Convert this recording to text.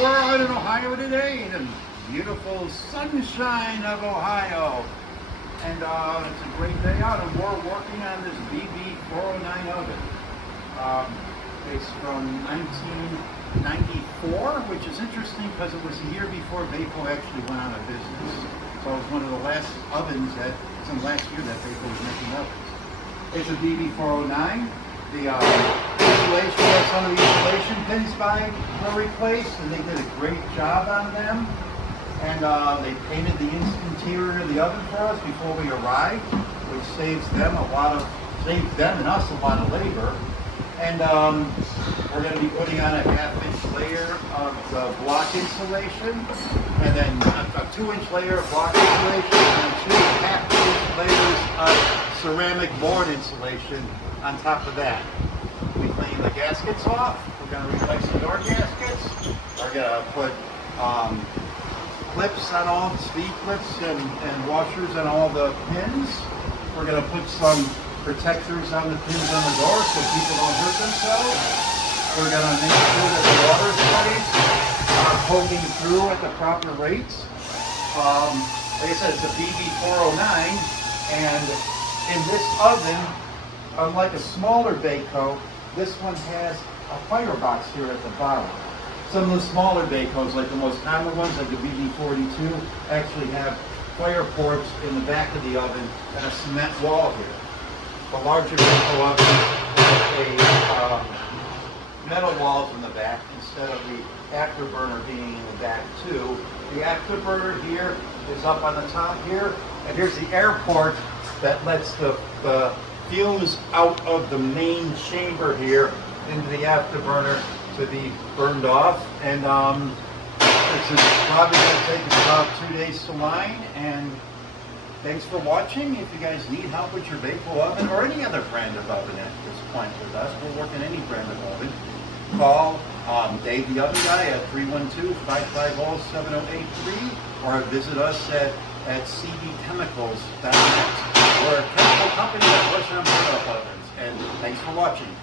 We're out in Ohio today, the beautiful sunshine of Ohio. And it's a great day out, and we're working on this BB-409 oven. It's from 1994, which is interesting because it was a year before Bayco actually went out of business. So it was one of the last ovens that, some last year that Bayco was making ovens. It's a BB-409. The insulation, some of the insulation pins were replaced, and they did a great job on them. And they painted the interior of the oven for us before we arrived, which saves them and us a lot of labor. And we're going to be putting on a 1/2-inch layer of block insulation, and then a 2-inch layer of block insulation, and 2 1/2-inch layers of ceramic board insulation on top of that. We clean the gaskets off. We're going to replace the door gaskets. We're going to put clips on all, speed clips and washers on all the pins. We're going to put some protectors on the pins on the door so people don't hurt themselves. We're going to make sure that the water plates are poking through at the proper rates. Like I said, it's a BB-409, and in this oven, unlike a smaller Bayco, this one has a firebox here at the bottom. Some of the smaller Baycos, like the most common ones, like the BB-42, actually have fire ports in the back of the oven and a cement wall here. The larger Bayco oven has a metal walls in the back instead of the afterburner being in the back too. The afterburner here is up on the top here, and here's the air port that lets the fumes out of the main chamber here into the afterburner to be burned off. And it's probably going to take us about 2 days to line. And thanks for watching. If you guys need help with your Bayco oven or any other brand of oven at this point with us, we'll work in any brand of oven. Call Dave the Oven Guy at 312-550-7083 or visit us at cbchemicals.net. We're a chemical company that works on burn-off ovens. And thanks for watching.